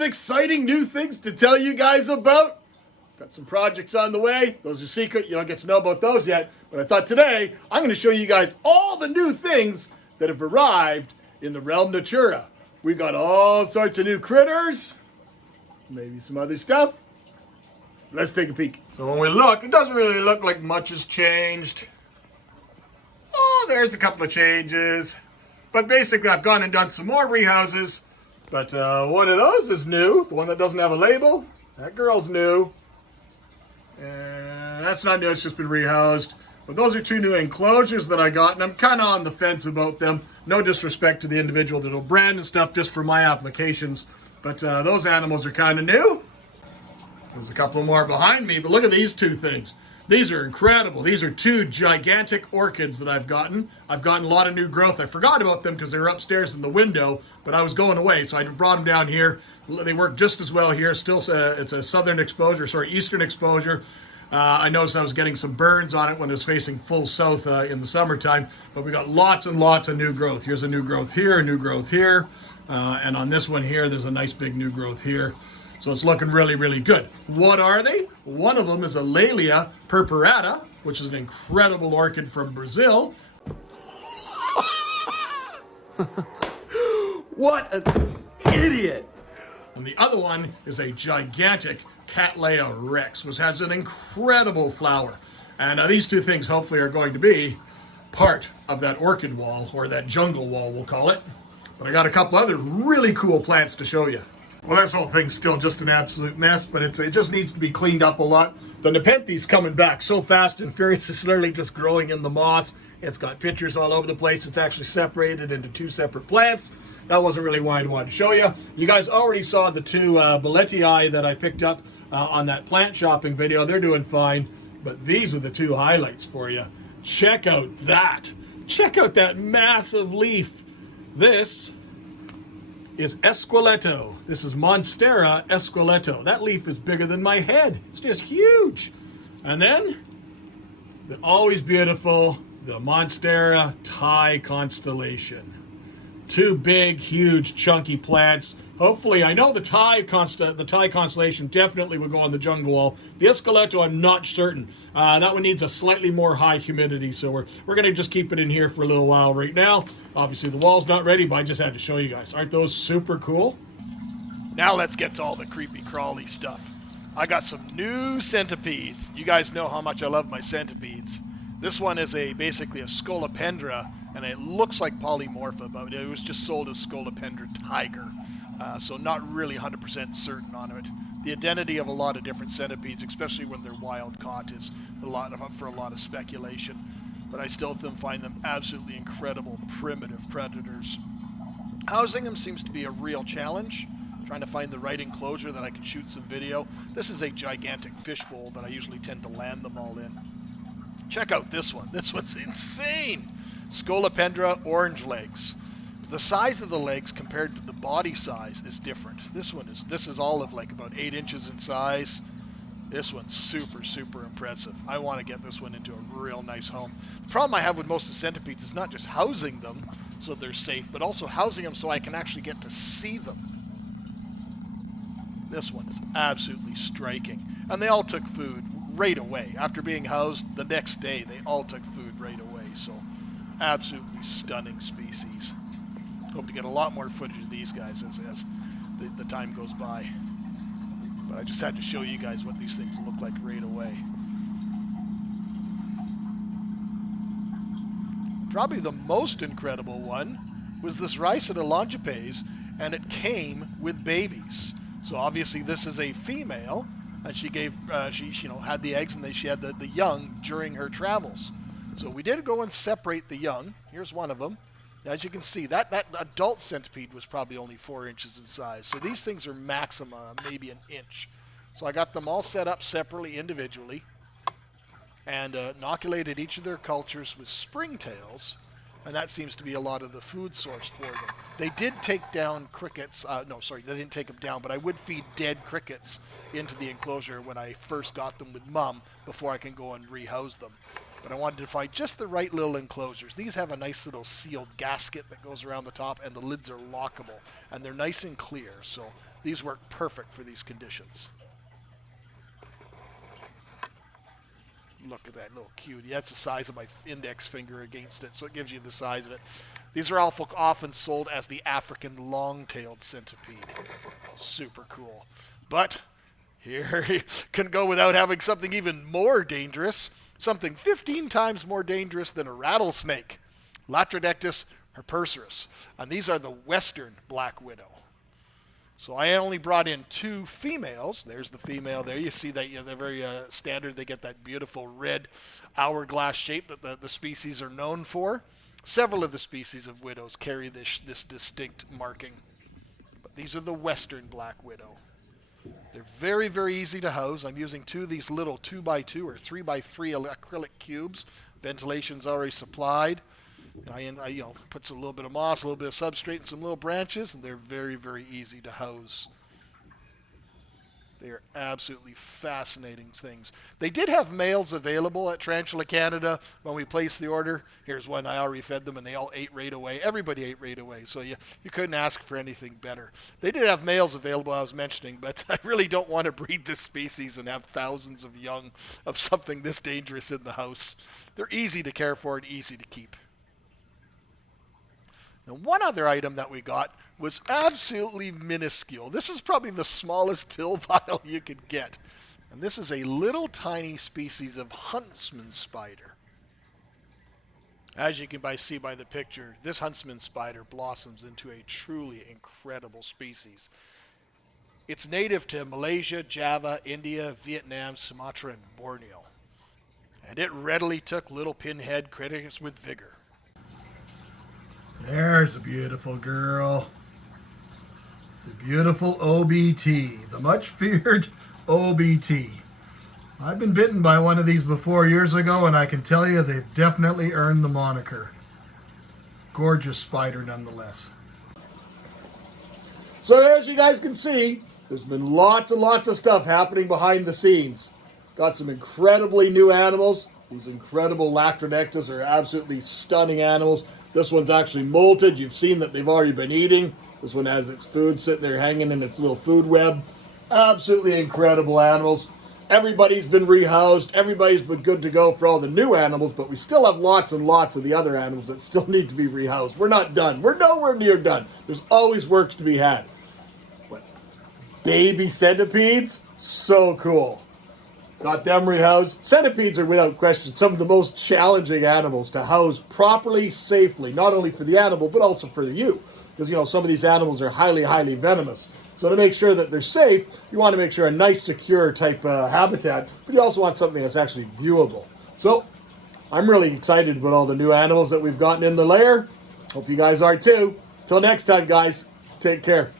of exciting new things to tell you guys about. Got some projects on the way. Those are secret. You don't get to know about those yet. But I thought today I'm going to show you guys all the new things that have arrived in the realm Natura. We got all sorts of new critters, maybe some other stuff. Let's take a peek. So when we look, it doesn't really look like much has changed. Oh, there's a couple of changes. But basically I've gone and done some more rehouses. But one of those is new. The one that doesn't have a label. That girl's new. And that's not new, it's just been rehoused. But those are two new enclosures that I got, and I'm kind of on the fence about them. No disrespect to the individual that'll brand and stuff, just for my applications. But those animals are kind of new. There's a couple more behind me, but look at these two things. These are incredible. These are two gigantic orchids that I've gotten. I've gotten a lot of new growth. I forgot about them because they were upstairs in the window, but I was going away, so I brought them down here. They work just as well here. Still, it's a southern exposure, eastern exposure. I noticed I was getting some burns on it when it was facing full south in the summertime, but we got lots and lots of new growth. Here's a new growth here, a new growth here, and on this one here, there's a nice big new growth here. So it's looking really, really good. What are they? One of them is a Laelia purpurata, which is an incredible orchid from Brazil. What an idiot! And the other one is a gigantic Cattleya rex, which has an incredible flower. And these two things hopefully are going to be part of that orchid wall, or that jungle wall, we'll call it. But I got a couple other really cool plants to show you. Well, this whole thing's still just an absolute mess, but it just needs to be cleaned up a lot. The Nepenthe's coming back so fast and furious, it's literally just growing in the moss. It's got pictures all over the place. It's actually separated into two separate plants. That wasn't really why I wanted to show you. You guys already saw the two Bolletii that I picked up on that plant shopping video. They're doing fine, but these are the two highlights for you. Check out that. Check out that massive leaf. This is Esqueleto. This is Monstera Esqueleto. That leaf is bigger than my head. It's just huge. And then, the always beautiful, the Monstera Thai constellation. Two big, huge, chunky plants. Hopefully, I know the Thai constellation definitely would go on the jungle wall. The Esqueleto, I'm not certain. That one needs a slightly more high humidity, so we're going to just keep it in here for a little while right now. Obviously, the wall's not ready, but I just had to show you guys. Aren't those super cool? Now let's get to all the creepy crawly stuff. I got some new centipedes. You guys know how much I love my centipedes. This one is basically a Scolopendra, and it looks like Polymorpha, but it was just sold as Scolopendra tiger. So not really 100% certain on it. The identity of a lot of different centipedes, especially when they're wild caught, is for a lot of speculation. But I still find them absolutely incredible primitive predators. Housing them seems to be a real challenge. Trying to find the right enclosure that I can shoot some video. This is a gigantic fishbowl that I usually tend to land them all in. Check out this one. This one's insane. Scolopendra orange legs. The size of the legs compared to the body size is different. This is all of like about 8 inches in size. This one's super, super impressive. I want to get this one into a real nice home. The problem I have with most of the centipedes is not just housing them so they're safe, but also housing them so I can actually get to see them. This one is absolutely striking. And they all took food right away. After being housed the next day, they all took food right away. So absolutely stunning species. Hope to get a lot more footage of these guys as the time goes by. But I just had to show you guys what these things look like right away. Probably the most incredible one was this Rhysida longipes, and it came with babies. So obviously this is a female, and she had the eggs, and she had the young during her travels. So we did go and separate the young. Here's one of them. As you can see, that adult centipede was probably only 4 inches in size. So these things are maximum, maybe an inch. So I got them all set up separately, individually, and inoculated each of their cultures with springtails, and that seems to be a lot of the food source for them. They did take down crickets. They didn't take them down, but I would feed dead crickets into the enclosure when I first got them with Mum before I can go and rehouse them. But I wanted to find just the right little enclosures. These have a nice little sealed gasket that goes around the top, and the lids are lockable, and they're nice and clear. So These work perfect for these conditions. Look at that little cutie. That's the size of my index finger against it, so it gives you the size of it. These are often sold as the African long-tailed centipede. Super cool. But here you can go without having something even more dangerous, something 15 times more dangerous than a rattlesnake. Latrodectus herpurceros. And these are the western black widow. So I only brought in 2 females. There's the female there. You see that they're very standard. They get that beautiful red hourglass shape that the species are known for. Several of the species of widows carry this distinct marking. But these are the western black widow. They're very, very easy to house. I'm using 2 of these little 2x2 or 3x3 acrylic cubes. Ventilation's already supplied. I put a little bit of moss, a little bit of substrate, and some little branches, and they're very, very easy to house. They are absolutely fascinating things. They did have males available at Tarantula Canada when we placed the order. Here's one. I already fed them, and they all ate right away. Everybody ate right away, so you couldn't ask for anything better. They did have males available, I was mentioning, but I really don't want to breed this species and have thousands of young of something this dangerous in the house. They're easy to care for and easy to keep. Now, one other item that we got was absolutely minuscule. This is probably the smallest pill vial you could get. And this is a little tiny species of huntsman spider. As you can see by the picture, this huntsman spider blossoms into a truly incredible species. It's native to Malaysia, Java, India, Vietnam, Sumatra, and Borneo. And it readily took little pinhead critters with vigor. There's a beautiful girl. The beautiful OBT, the much feared OBT. I've been bitten by one of these before years ago, and I can tell you they've definitely earned the moniker. Gorgeous spider nonetheless. So as you guys can see, there's been lots and lots of stuff happening behind the scenes. Got some incredibly new animals. These incredible Latrodectus are absolutely stunning animals. This one's actually molted. You've seen that they've already been eating. This one has its food sitting there hanging in its little food web. Absolutely incredible animals. Everybody's been rehoused. Everybody's been good to go for all the new animals, but we still have lots and lots of the other animals that still need to be rehoused. We're not done. We're nowhere near done. There's always work to be had. What? Baby centipedes? So cool. Got them rehoused. Centipedes are without question some of the most challenging animals to house properly, safely, not only for the animal, but also for you. Because, some of these animals are highly, highly venomous. So to make sure that they're safe, you want to make sure a nice, secure type habitat, but you also want something that's actually viewable. So I'm really excited about all the new animals that we've gotten in the lair. Hope you guys are too. Till next time, guys, take care.